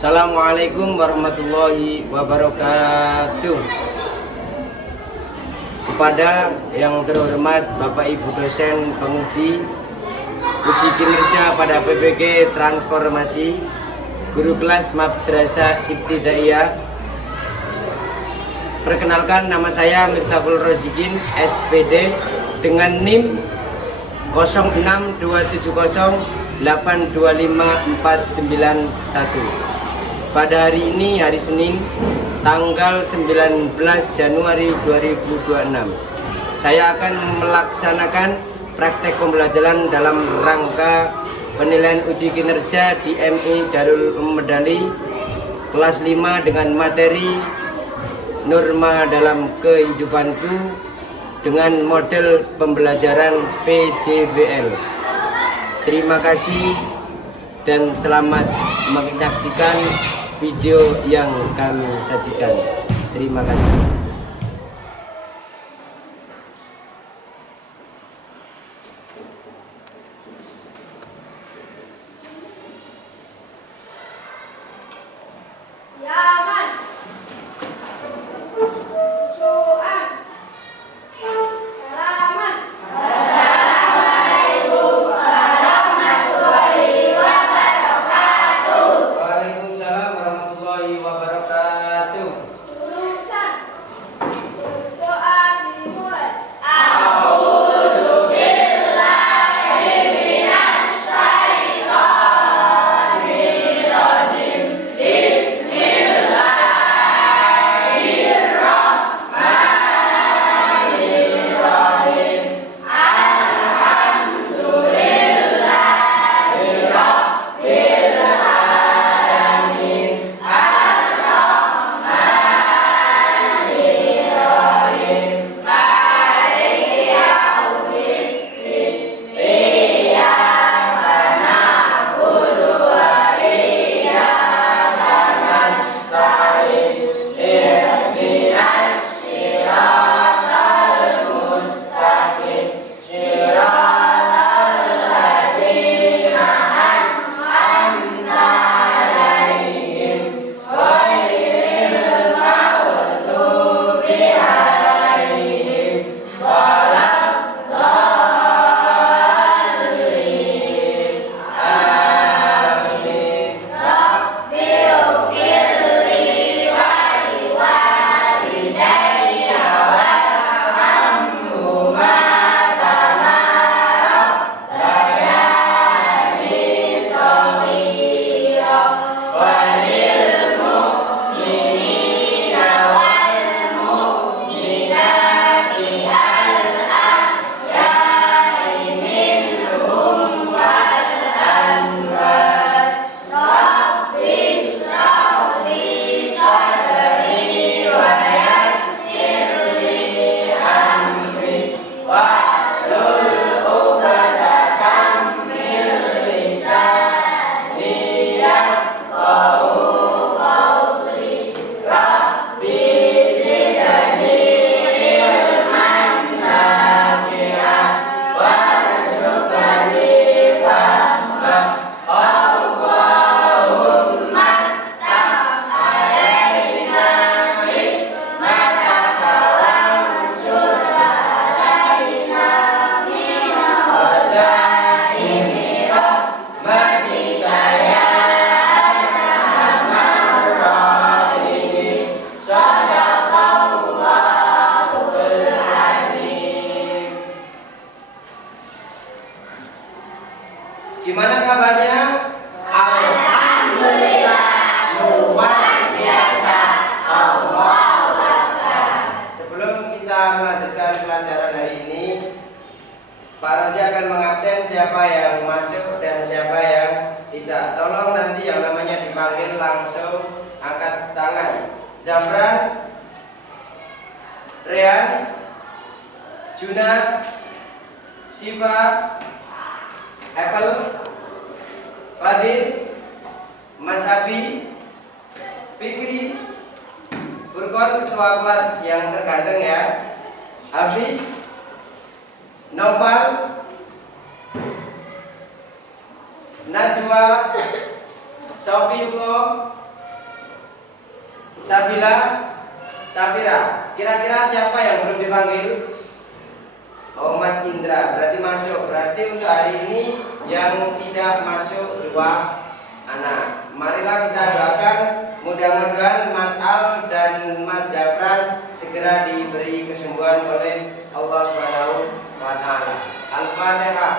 Assalamualaikum warahmatullahi wabarakatuh. Kepada yang terhormat Bapak Ibu dosen penguji uji kinerja pada PPG Transformasi, guru kelas Madrasah Ibtidaiyah. Perkenalkan, nama saya Miftahul Rozikin, SPD, dengan NIM 06270825491. Pada hari ini, hari Senin, tanggal 19 Januari 2026, saya akan melaksanakan praktek pembelajaran dalam rangka penilaian uji kinerja di MI Darul Medali kelas 5 dengan materi norma dalam kehidupanku dengan model pembelajaran PJBL. Terima kasih dan selamat menyaksikan video yang kami sajikan. Terima kasih. Gimana kabarnya? Alhamdulillah, luar biasa. Allahu Akbar. Sebelum kita melanjutkan pelajaran hari ini, Pak Rozi akan mengabsen siapa yang masuk dan siapa yang tidak. Tolong nanti yang namanya dipanggil langsung angkat tangan. Zamran, Rehan, Juna, Siva, Apple, Fadil, Mas Abi, Fikri, Burkon ketua kelas yang terganteng ya, Hafiz, Nopal, Najwa, Sofiullah, Sabila, Safira. Kira-kira siapa yang belum dipanggil? Oh, Mas Indra, berarti masuk. Berarti untuk hari ini yang tidak masuk 2 anak. Marilah kita doakan mudah-mudahan Mas Al dan Mas Zafran segera diberi kesembuhan oleh Allah Subhanahu wa taala. Al-Fatihah.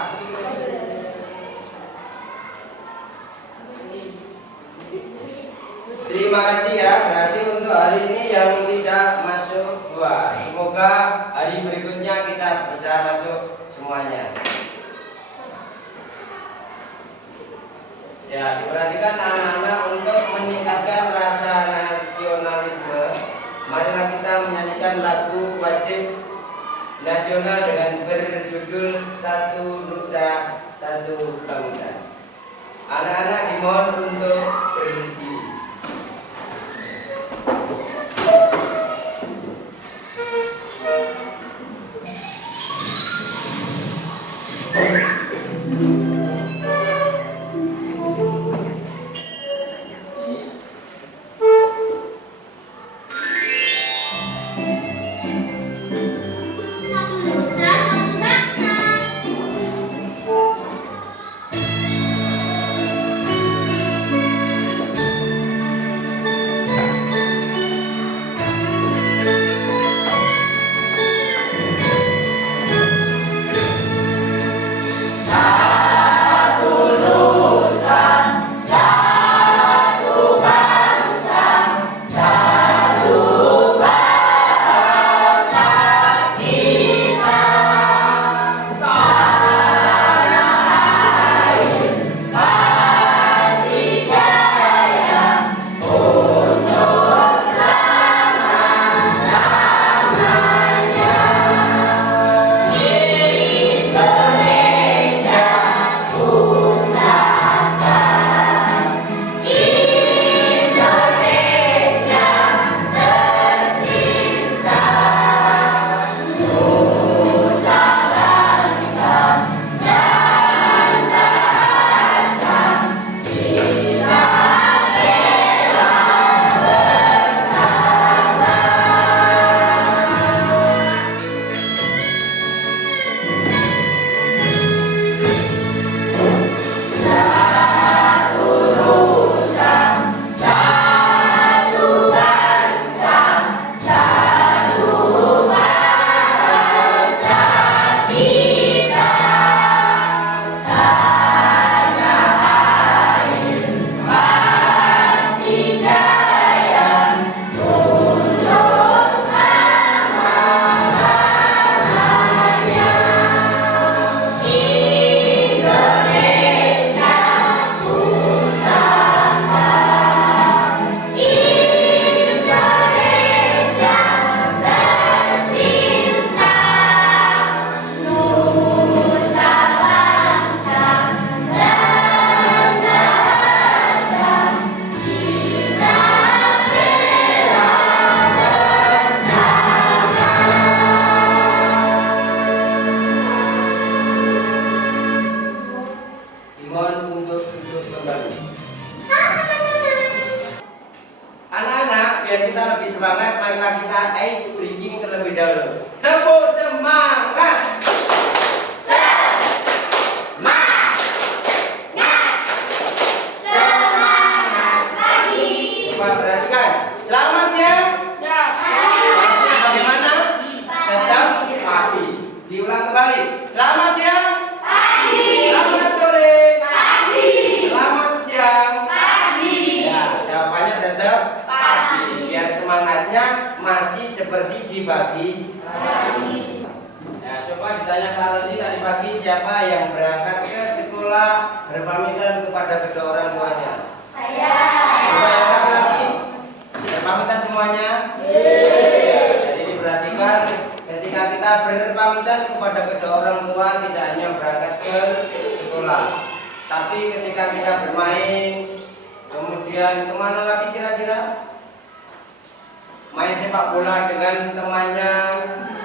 Terima kasih ya. Berarti untuk hari ini yang tidak masuk 2. Semoga hari berikutnya kita bisa masuk semuanya. Ya, diperhatikan anak-anak untuk meningkatkan rasa nasionalisme. Marilah kita menyanyikan lagu wajib nasional dengan berjudul Satu Nusa Satu Bangsa. Anak-anak dimohon untuk berdiri. biar kita lebih semangat, marilah kita ice breaking terlebih dahulu. Tepuk semangat. Semangat. Semangat pagi. Coba perhatikan. Selamat siang. Artinya bagaimana? Tetap pagi. Diulang kembali. Selamat siang. Pagi. Selamat sore. Pagi. Selamat siang. Pagi. Ya, jawabannya tetap pagi. Biar semangatnya masih seperti di pagi. Ya, coba ditanya Pak Rozi tadi pagi siapa yang berangkat ke sekolah berpamitan kepada kedua orang tuanya? Saya. Coba yang laki-laki berpamitan semuanya. Ya, jadi diperhatikan ketika kita berpamitan kepada kedua orang tua tidak hanya berangkat ke sekolah, tapi ketika kita bermain, kemudian kemana lagi kira-kira? Main sepak bola dengan temannya,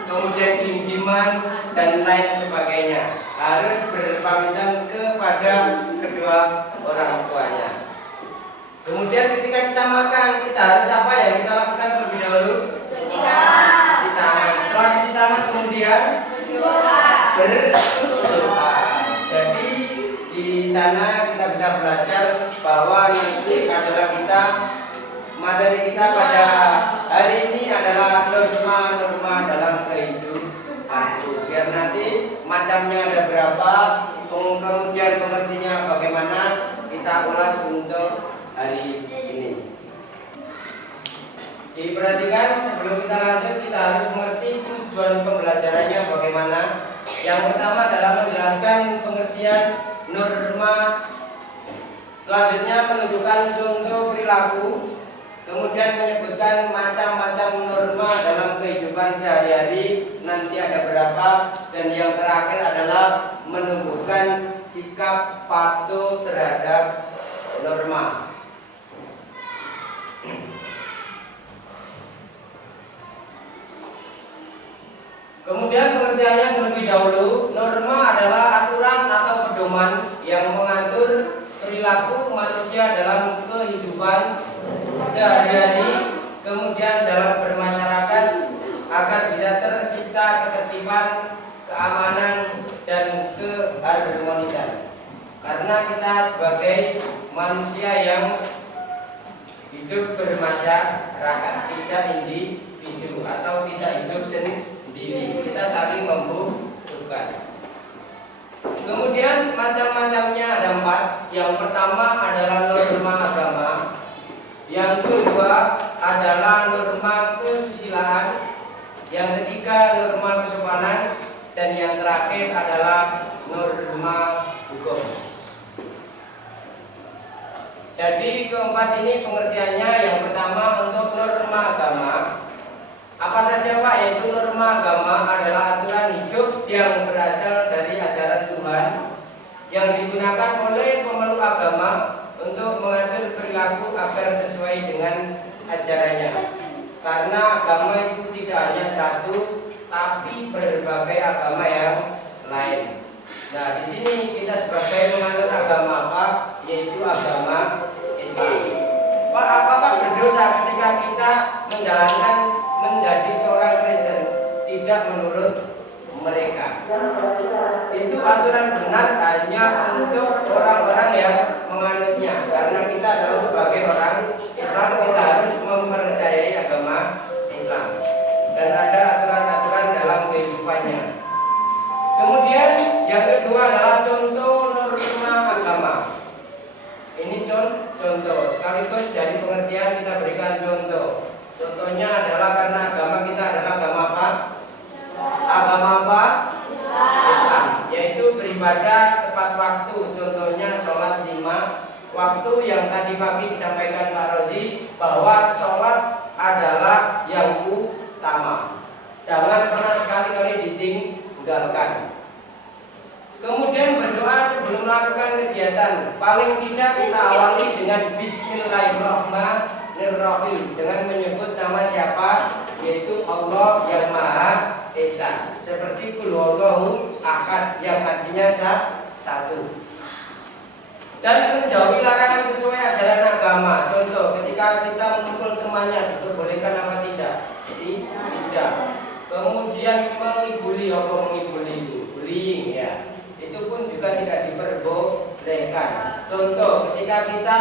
kemudian gim-giman dan lain sebagainya. Harus berpamitan kepada kedua orang tuanya. Kemudian ketika kita makan, kita harus apa ya? Kita lakukan terlebih dahulu. Cuci tangan. Setelah cuci tangan kemudian berdoa. Jadi di sana kita bisa belajar bahwa nanti adalah materi kita pada hari ini adalah norma-norma dalam kehidupan. Biar nanti macamnya ada berapa, kemudian pengertiannya bagaimana, kita ulas untuk hari ini. Diperhatikan sebelum kita lanjut, kita harus mengerti tujuan pembelajarannya bagaimana. Yang pertama adalah menjelaskan pengertian norma, selanjutnya menunjukkan contoh perilaku, kemudian menyebutkan macam-macam norma dalam kehidupan sehari-hari, nanti ada berapa, dan yang terakhir adalah menumbuhkan sikap patuh terhadap norma. Kemudian pengertiannya terlebih dahulu, norma adalah aturan atau pedoman yang mengatur perilaku manusia dalam kehidupan sehari-hari, kemudian dalam bermasyarakat agar bisa tercipta ketertiban, keamanan, dan keharmonisan. Karena kita sebagai manusia yang hidup bermasyarakat, tidak individu atau tidak hidup sendiri, kita saling membutuhkan. Kemudian macam-macamnya ada 4. Yang pertama adalah norma agama, yang kedua adalah norma kesusilaan, yang ketiga norma kesopanan, dan yang terakhir adalah norma hukum. Jadi keempat ini pengertiannya. Yang pertama untuk norma agama, apa saja Pak? Yaitu norma agama adalah aturan hidup yang berasal dari ajaran Tuhan yang digunakan oleh pemeluk agama untuk mengatur perilaku agar sesuai dengan ajarannya. Karena agama itu tidak hanya satu, tapi berbagai agama yang lain. Nah, di sini kita sebagai penganut agama apa? Yaitu agama Islam. Pak, apakah berdosa ketika kita menjalankan menjadi seorang Kristen tidak menurut mereka? Itu aturan benar hanya untuk orang-orang yang menganutnya. Karena kita adalah sebagai orang Islam, kita harus mempercayai agama Islam dan ada aturan-aturan dalam kehidupannya. Kemudian yang kedua adalah contoh norma agama. Ini contoh, sekaligus dari pengertian kita berikan contoh. Contohnya adalah karena agama kita adalah agama apa? Agama apa? Islam. Yaitu beribadah tepat waktu. Contohnya sholat 5 waktu yang tadi pagi disampaikan Pak Rozi, bahwa sholat adalah yang utama. Jangan pernah sekali-kali ditinggalkan. Kemudian berdoa sebelum melakukan kegiatan. Paling tidak kita awali dengan Bismillahirrahmanirrahim, dengan menyebut nama siapa? Yaitu Allah yang Maha Esa. Seperti Qul Huwallahu Ahad yang artinya satu. Dan menjauhi larangan sesuai ajaran agama. Contoh, ketika kita memukul temannya, diperbolehkan apa tidak? Tidak. Kemudian mengibuli, bullying ya. Itu pun juga tidak diperbolehkan. Contoh, ketika kita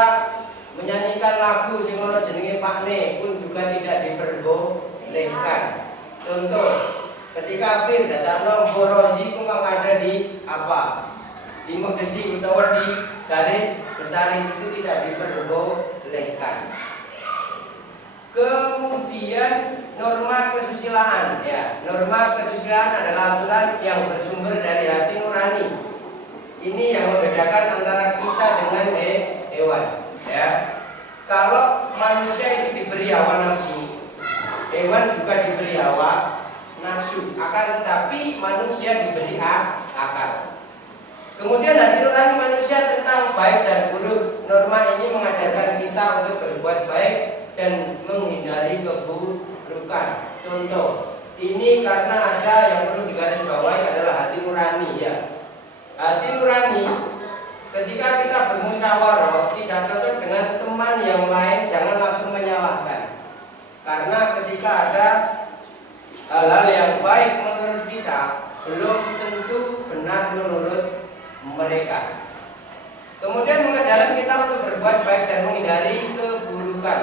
menyanyikan lagu sing ana jenenge Pakne pun juga tidak diperbolehkan. Contoh, ketika pir datang borozi kumang ada di apa? Di Megesi utawa di Garis Besari, itu tidak diperbolehkan. Kemudian norma kesusilaan ya. Norma kesusilaan adalah aturan yang bersumber dari hati nurani. Ini yang membedakan antara kita dengan hewan ya. Kalau manusia itu diberi hawa nafsu, hewan juga diberi hawa nafsu, akan tetapi manusia diberi akal. Kemudian hati nurani manusia tentang baik dan buruk. Norma ini mengajarkan kita untuk berbuat baik dan menghindari keburukan. Contoh, ini karena ada yang perlu digarisbawahi adalah hati nurani ya. Hati nurani ketika kita bermusyawarah tidak cocok dengan teman teman yang lain jangan langsung menyalahkan. Karena ketika ada hal-hal yang baik menurut kita, belum tentu benar menurut mereka. Kemudian mengajarkan kita untuk berbuat baik dan menghindari keburukan.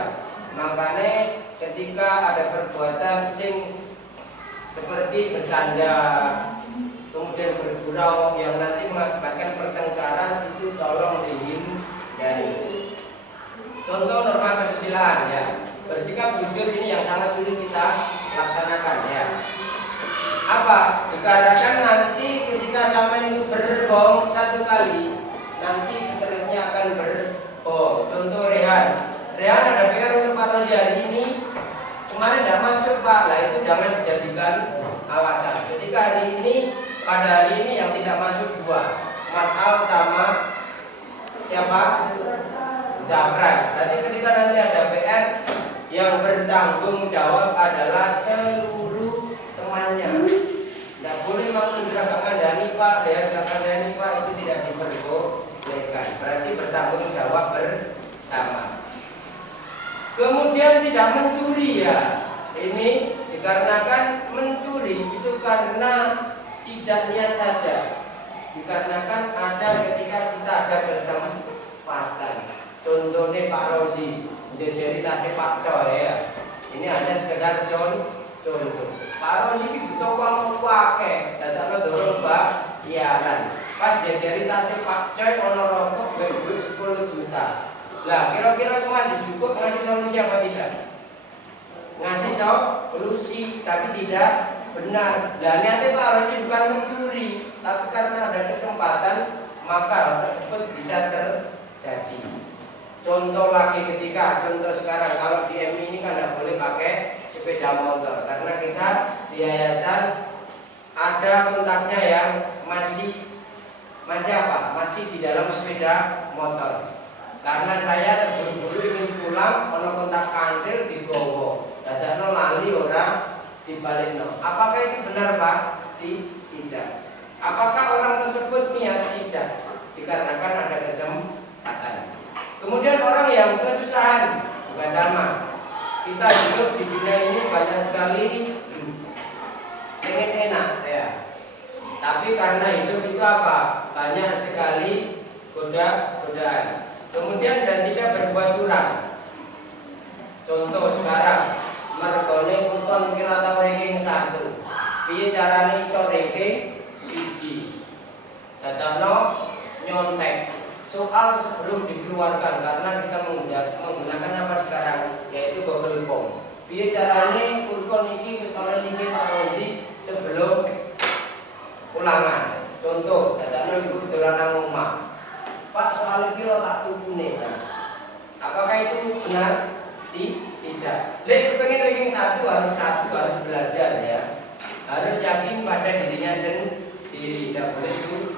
Makanya ketika ada perbuatan sing seperti bercanda, kemudian bergurau yang nanti mengakibatkan pertengkaran, itu tolong dihindari. Contoh norma kesusilaan ya, bersikap jujur ini yang sangat sulit kita laksanakan ya. Apa? Dikarenakan nanti ketika sampai itu berbohong satu kali, nanti seterusnya akan berbohong. Contoh Rehan ada PR untuk Pak Rozi hari ini, kemarin tidak masuk Pak, lah itu jangan dijadikan alasan. Ketika hari ini, pada hari ini yang tidak masuk dua, Mas Al sama siapa? Zafran. Nanti ketika nanti ada PR, yang bertanggung jawab adalah seluruh temannya. Tidak boleh Indra gak ngandani Pak, Rehan gak ngandani Pak, itu tidak diperbolehkan. Berarti bertanggung jawab bersama. Kemudian tidak mencuri ya. Ini dikarenakan mencuri itu karena tidak niat saja. Dikarenakan ada ketika kita ada kesempatan. Contohnya Pak Rozi menjejeri tasnya Pak Coy ya. Ini hanya sekedar contoh. Pak Rozi itu butuh uang pakai, datang dorong bayaran. Pas jejeri tasnya Pak Coy ono rokok duit 10 juta. Lah kira-kira cuma cukup ngasih solusi apa tidak? Ngasih solusi tapi tidak benar. Dan niatnya Pak Rozi bukan mencuri, tapi karena ada kesempatan maka hal tersebut bisa terjadi. Contoh lagi contoh sekarang kalau di MI ini kan tidak boleh pakai sepeda motor karena kita di yayasan ada kontaknya yang masih apa? Masih di dalam sepeda motor. Karena saya terburu-buru ingin pulang, ono kontak kantil di Gowo, dadakno lali orang dibalikno. Apakah itu benar Pak? Tidak. Apakah orang tersebut niat? Tidak. Dikarenakan ada kesempatan. Kemudian orang yang kesusahan juga sama. Kita hidup di dunia ini banyak sekali pengen enak ya. Tapi karena hidup itu apa? Banyak sekali godaan. Kemudian dan tidak berbuat curang. Contoh sekarang, mergone uton kira tau ranking 1. Piye carane iso ranking 1? Dadakno nyontek soal sebelum dikeluarkan karena kita menggunakan apa sekarang yaitu Google Form. Piye carane urkon iki wis oleh linkin Pak Rozi sebelum ulangan. Contoh, dadakno ibu dolan nang omah. Pak soal piro tak tukune. Apakah itu benar? Tidak. Lek kepengen ranking 1 harus belajar ya. Harus yakin pada dirinya sendiri, tidak boleh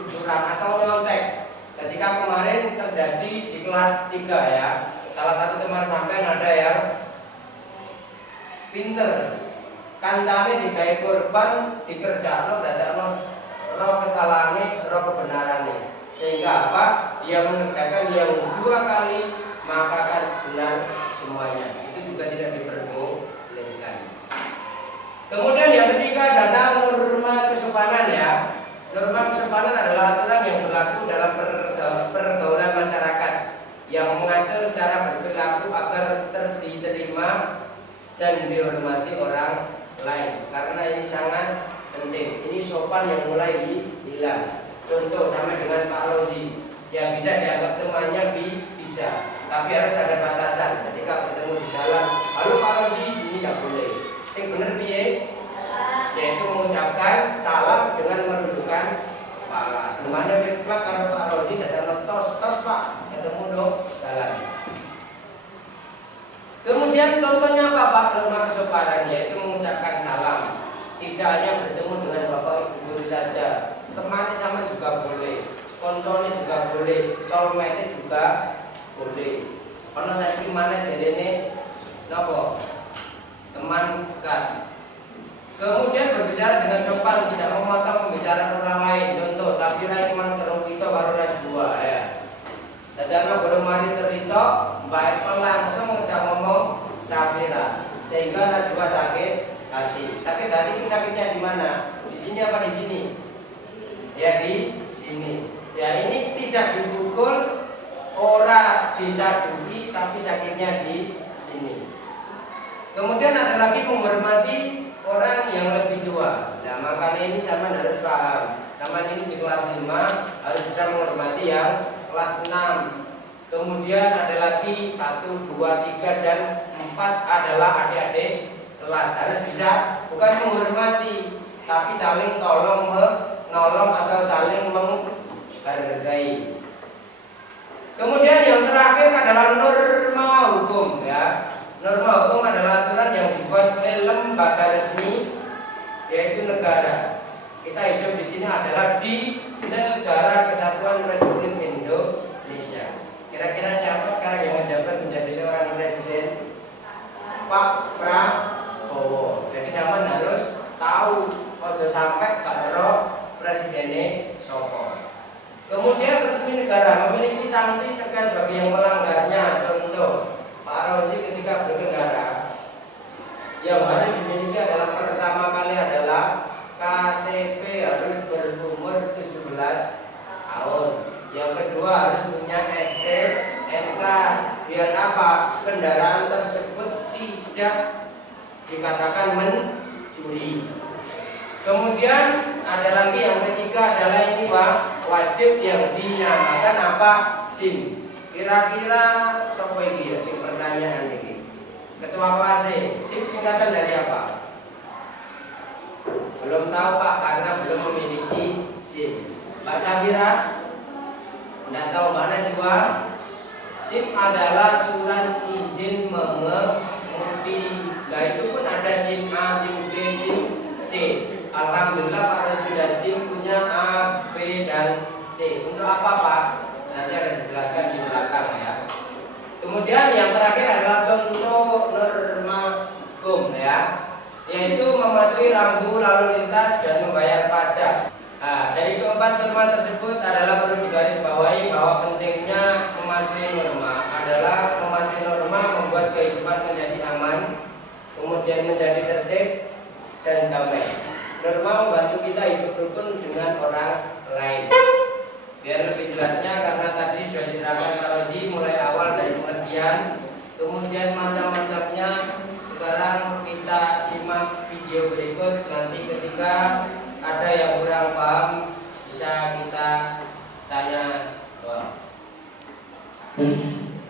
curang atau nyontek. Ketika kemarin terjadi di kelas 3 ya, salah satu teman sampean ada yang pinter, kancane digawe korban dikerjakno dadakno roh kesalahane, roh kebenarane. Sehingga apa? Dia mengerjakan yang 2 kali maka akan benar semuanya. Itu juga tidak diperbolehkan. Kemudian yang ketiga adalah norma kesopanan ya. Norma kesopanan adalah aturan yang berlaku dalam pergaulan masyarakat yang mengatur cara berperilaku agar diterima dan dihormati orang lain. Karena ini sangat penting. Ini sopan yang mulai hilang. Contoh sama dengan Pak Rozi, ya bisa dianggap temannya bisa, tapi harus ada batasan. Ketika bertemu di jalan, halo Pak Rozi, ini nggak boleh. Sing bener piye? Yaitu mengucapkan salam dengan menundukkan kepala. Gimana wis plak karo Pak Rozi dadak tos Pak, ketemu dong jalan. Kemudian contohnya apa Pak? Norma kesopanan yaitu mengucapkan salam. Tidak hanya bertemu dengan Bapak Ibu guru saja. Temannya sama juga boleh, konsolnya juga boleh, soulmate juga boleh. Kalau saya gimana jadinya, nopo teman kan. Kemudian berbicara dengan sopan, tidak memotong pembicaraan orang lain. Contoh, Safira iman kerung itu baru najwa ya. Dadana baru mari cerita, Mbak Apple Safira, sehingga Najwa sakit hati. Sakit hati itu sakitnya di mana? Di sini apa di sini? Ya di sini. Ya ini tidak dipukul, ora disadui, tapi sakitnya di sini. Kemudian ada lagi menghormati orang yang lebih tua. Nah makanya ini sama harus paham. Sama ini di kelas 5 harus bisa menghormati yang kelas 6. Kemudian ada lagi 1, 2, 3 dan 4 adalah adik-adik kelas. Harus bisa bukan menghormati, tapi saling tolong menolong atau saling menghargai. Kemudian yang terakhir adalah norma hukum ya. Norma hukum adalah aturan yang dibuat oleh lembaga resmi, yaitu negara. Kita hidup di sini adalah di Negara Kesatuan Republik Indonesia. Kira-kira siapa sekarang yang menjabat menjadi seorang presiden? Pak Prabowo. Jadi zaman harus tahu, ojo sampai karo presidennya sopo. Kemudian resmi negara memiliki sanksi tegas bagi yang melanggarnya. Contoh, Pak Rozi ketika berkendara yang harus dimiliki adalah pertama kali adalah KTP harus berumur 17 tahun. Yang kedua harus punya STNK. Biar apa? Kendaraan tersebut tidak dikatakan mencuri. Kemudian ada lagi yang ketiga adalah ini Pak, wajib yang dinamakan apa? SIM. Kira-kira siapa ini ya SIM pertanyaan ini? Ketua kelas SIM singkatan dari apa? Belum tahu Pak karena belum memiliki SIM. Pak Sabira? Tidak tahu mana juga. SIM adalah surat izin mengemudi. Nah itu pun ada SIM A, SIM B, SIM C. Alhamdulillah Pak Ros sudah SIM punya A, B dan C. Untuk apa Pak? Nanti ada dijelaskan di belakang ya. Kemudian yang terakhir adalah contoh norma hukum ya, yaitu mematuhi rambu lalu lintas dan membayar pajak. Nah, dari keempat norma tersebut adalah perlu digarisbawahi bahwa pentingnya mematuhi norma adalah mematuhi norma membuat kehidupan menjadi aman, kemudian menjadi tertib dan damai. Norma membantu kita hidup rukun dengan orang lain. Biar lebih jelasnya karena tadi sudah diterangkan Pak Rozi mulai awal dari pengertian, kemudian macam-macamnya. Sekarang kita simak video berikut. Nanti ketika ada yang kurang paham bisa kita tanya.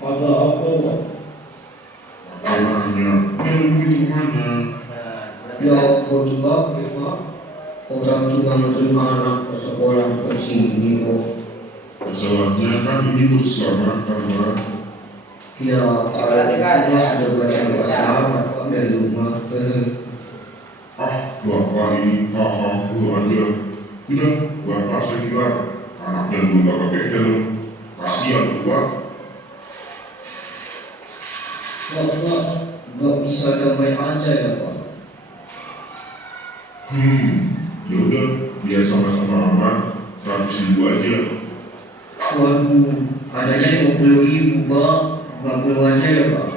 Ada apa? Masalahnya, ilmu itu mana? Ya, tiba-tiba orang tua menerima anak ke sekolah kecil ini kok. Masalahnya kan ini bersama karena ya, kalau kita sudah baca bersama dari rumah. Bapak ini lu aja. Tidak, bapak saya kira anaknya dulu gak pakai helm. Kasihan Pak. Bapak gak bisa damai aja ya Pak. Ya udah, biar sama-sama aman, 100.000 aja. Waduh, adanya 50.000 Pak, 50 aja ya Pak.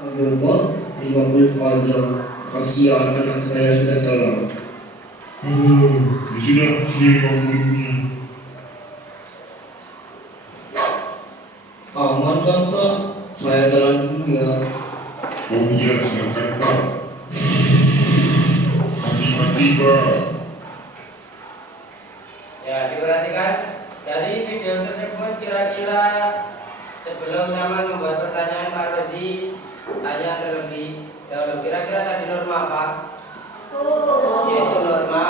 Aduh Pak, 50 aja, kasihan anak saya sudah telat. Ya sudah, ini 50.000-nya. Aman kan Pak, saya telat dulu ya. Oh iya, silakan Pak. Hati-hati Pak. Ya, diperhatikan dari video tersebut kira-kira sebelum Saman membuat pertanyaan Pak Rozi, tanya terlebih dahulu. Kira-kira tadi norma apa? Yaitu norma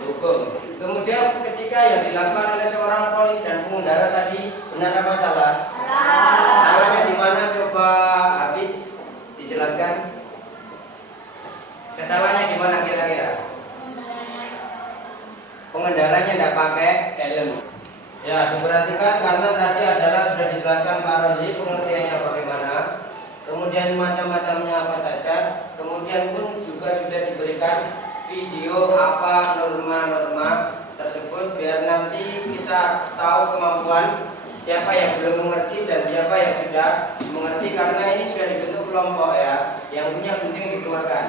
hukum. Kemudian ketika yang dilakukan oleh seorang polisi dan pengendara tadi benar apa salah? Salahnya di mana coba habis dijelaskan? Kesalahannya di mana kira-kira? Pengendaranya tidak pakai helm. Ya, diperhatikan karena tadi adalah sudah dijelaskan Pak Rozi pengertiannya bagaimana, kemudian macam-macamnya apa saja, kemudian pun juga sudah diberikan video apa norma-norma tersebut biar nanti kita tahu kemampuan siapa yang belum mengerti dan siapa yang sudah mengerti. nanti karena ini sudah dibentuk kelompok ya, yang punya gunting dikeluarkan.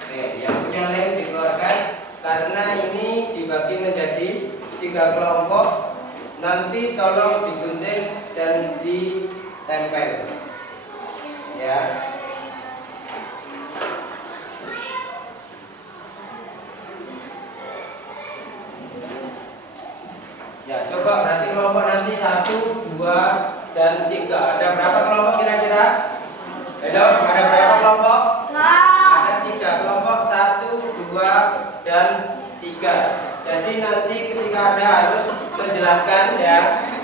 Oke, yang punya lem dikeluarkan karena ini dibagi menjadi 3 kelompok. Nanti tolong digunting dan ditempel ya. Ya, coba berarti kelompok nanti 1, 2, dan 3. Ada berapa kelompok kira-kira? Halo, ada berapa kelompok? Ada 3 kelompok, 1, 2, dan 3. Jadi nanti ketika ada harus menjelaskan ya.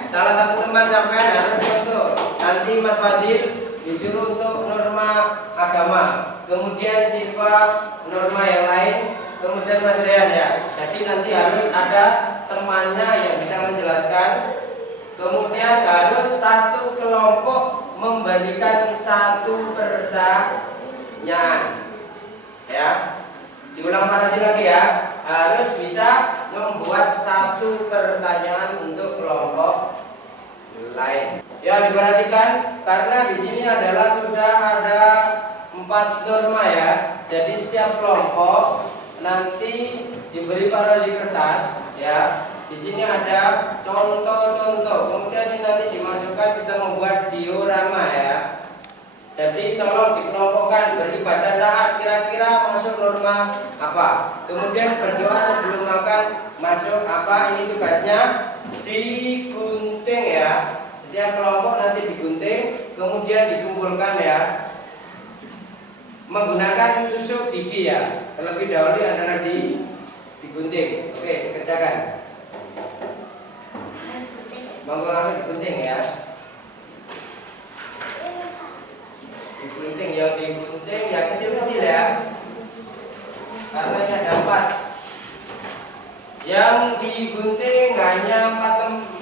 Salah satu teman sampai harus contoh. Nanti Mas Fadil disuruh untuk norma agama, kemudian sifat norma yang lain, kemudian Mas Rian ya. Jadi nanti harus ada temannya yang bisa menjelaskan. Kemudian harus satu kelompok memberikan 1 pertanyaan. Ya. Diulang parasi lagi ya. Harus bisa membuat 1 pertanyaan untuk kelompok lain. Ya, diperhatikan karena di sini adalah sudah ada 4 norma ya. Jadi setiap kelompok nanti diberi parasi kertas ya. Di sini ada contoh-contoh. Kemudian ini nanti dimasukkan, kita membuat diorama ya. Jadi tolong dikelompokkan. Beribadah taat kira-kira masuk norma apa. Kemudian berdoa sebelum makan masuk apa. Ini tugasnya digunting ya. Setiap kelompok nanti digunting, kemudian dikumpulkan ya. Menggunakan tusuk gigi ya. Terlebih dahulu adalah digunting. Oke, dikerjakan. Monggo langsung digunting ya. Digunting ya, digunting ya kecil-kecil ya. Karena ini ada 4. Yang digunting hanya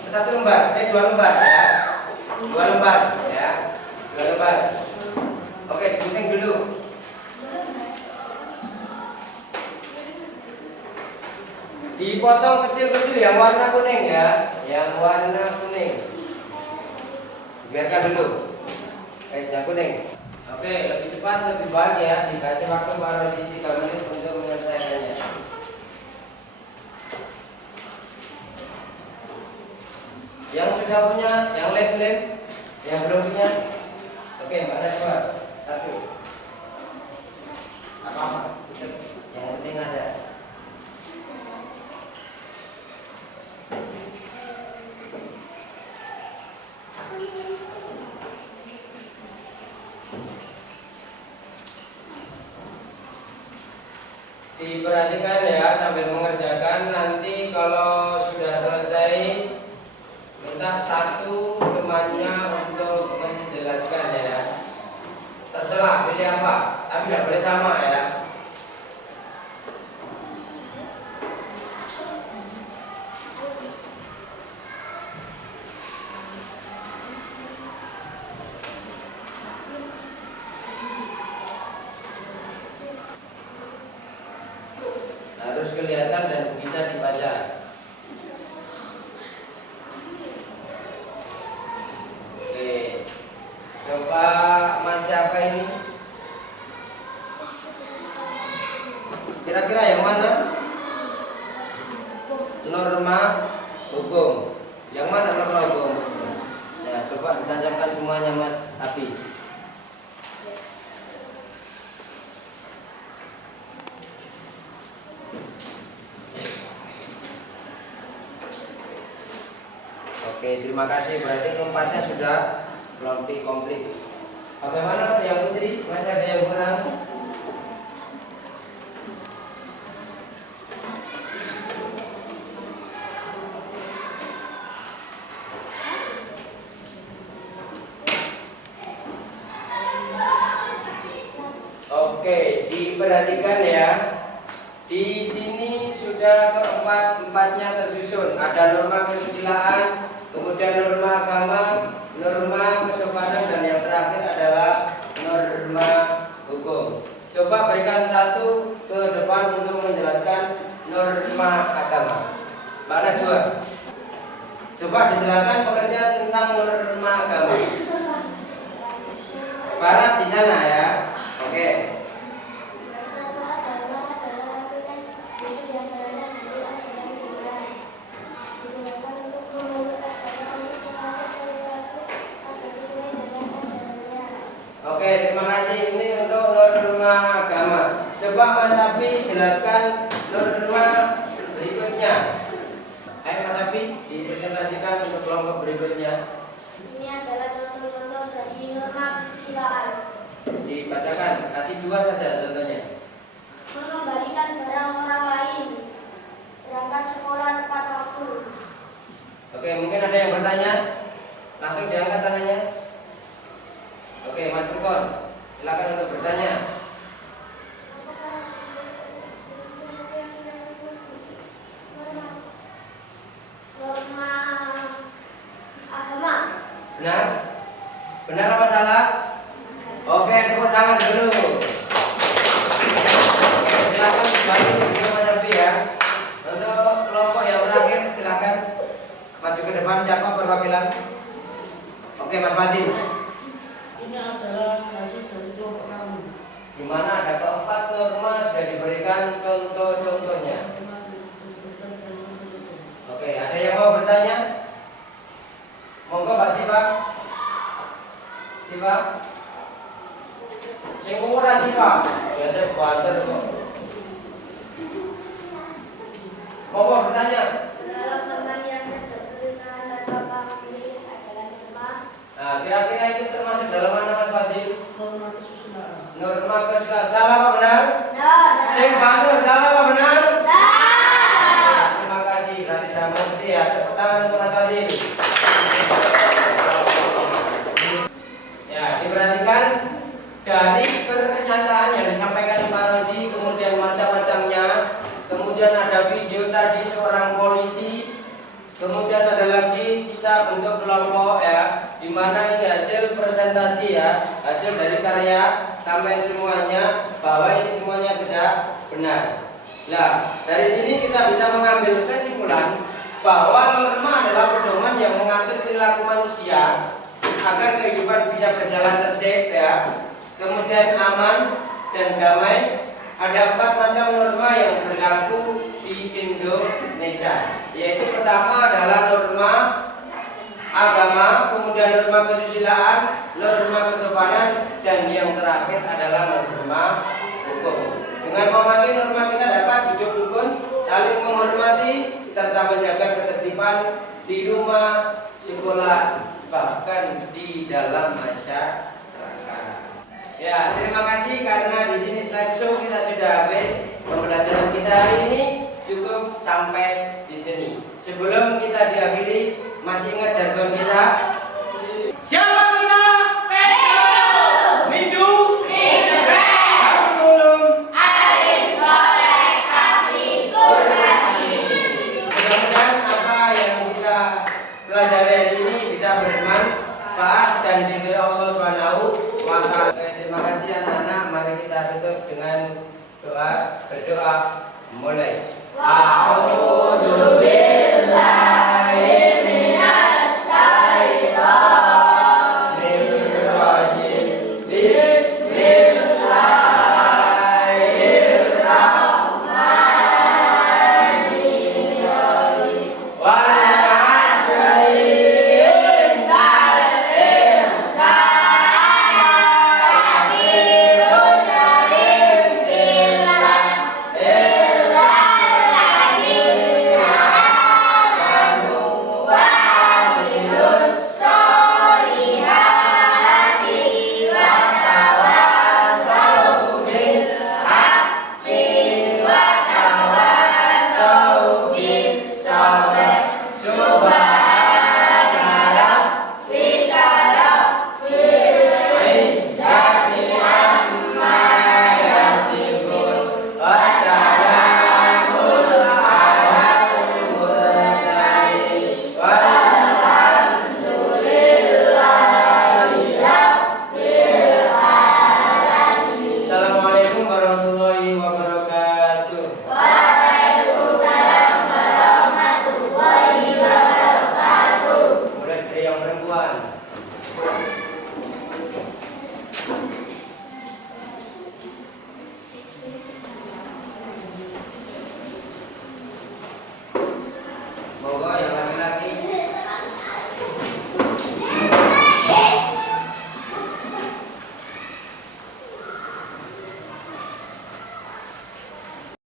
1 lembar, 2 lembar ya. 2 lembar ya. 2 lembar. Oke, digunting dulu. Dipotong kecil-kecil yang warna kuning ya, yang warna kuning. Biarkan dulu. Yang kuning. Oke, lebih cepat lebih baik ya. Dikasih waktu Pak Rosi 3 menit untuk menyelesaikannya. Yang sudah punya, yang lem-lem, yang belum punya. Oke, mana coba? 1. Apa-apa? Yang penting ada. Diperhatikan ya sambil mengerjakan. Nanti kalau sudah selesai minta 1 temannya untuk menjelaskan ya. Terserah pilih apa, tapi tidak boleh sama ya. Harus kelihatan dan bisa dibaca. Oke, coba Mas siapa ini? Kira-kira yang mana? Norma hukum. Yang mana norma hukum? Ya, coba ditajamkan semuanya Mas Abi. Oke, terima kasih. Berarti keempatnya sudah komplit. Bagaimana yang putri? Masih ada yang kurang? Oke, diperhatikan ya. Di sini sudah keempat-empatnya tersusun. Ada norma kesusilaan, kemudian norma agama, norma kesopanan, dan yang terakhir adalah norma hukum. Coba berikan 1 ke depan untuk menjelaskan norma agama. Mbak Najwa, coba dijelaskan pengertian tentang norma agama. barat di sana ya. Oke. Oke, terima kasih. Ini untuk norma agama. Coba Mas Abi jelaskan norma berikutnya. Ayo Mas Abi, dipresentasikan untuk kelompok berikutnya. Ini adalah contoh-contoh dari norma kesusilaan. Dibacakan, kasih 2 saja contohnya. Mengembalikan barang orang lain. Berangkat sekolah tepat waktu. Oke, mungkin ada yang bertanya. Langsung diangkat tangannya. Oke, Mas Burkon, silakan untuk bertanya. Norma agama. Benar? Benar apa salah? Oke, tepuk tangan dulu. Silakan dibantu dulu Mas Abi ya. Untuk kelompok yang terakhir silakan maju ke depan. Siapa perwakilan? Oke, Mas Fadil. Ini adalah hasil dari kelompok kami. Di mana ada keempat norma sudah diberikan contoh-contohnya. Oke, ada yang mau bertanya? Monggo Mbak Siva. Siva. Sing ora Siva. Biasa banter kok. Monggo bertanya. Dalam teman yang kesusahan tanpa memilih adalah norma. Nah, kira-kira itu termasuk dalam mana Mas Fadil? Norma kesusilaan. Norma kesusilaan. Salah apa benar? Benar. Sing banter salah apa benar? Benar. Terima kasih, berarti sudah mengerti ya. Tepuk tangan untuk Mas Fadil. Ya, diperhatikan dari pernyataan yang disampaikan Pak Rozi, kemudian macam-macamnya, kemudian ada video tadi seorang polisi, kemudian ada lagi kita bentuk kelompok ya, di mana ini hasil presentasi ya, hasil dari karya sampai semuanya bahwa ini semuanya sudah benar. Nah, dari sini kita bisa mengambil kesimpulan bahwa norma adalah pedoman yang mengatur perilaku manusia agar kehidupan bisa berjalan tertib ya, kemudian aman dan damai. Ada 4 macam norma yang berlaku di Indonesia, yaitu pertama adalah norma agama, kemudian norma kesusilaan, norma kesopanan, dan yang terakhir adalah norma hukum. Dengan memahami norma kita dapat hidup rukun, saling menghormati, serta menjaga ketertiban di rumah, sekolah, bahkan di dalam masyarakat. Ya, terima kasih karena di sini slideshow kita sudah habis. Pembelajaran kita hari ini cukup sampai di sini. Sebelum kita diakhiri, masih ingat jargon kita? Siapa kita? Mindu. Mudah-mudahan apa yang kita pelajari hari ini bisa bermanfaat dan diberi Allah Subhanahu wa Ta'ala. Terima kasih anak-anak. Mari kita tutup dengan berdoa. Mulai. A'udzu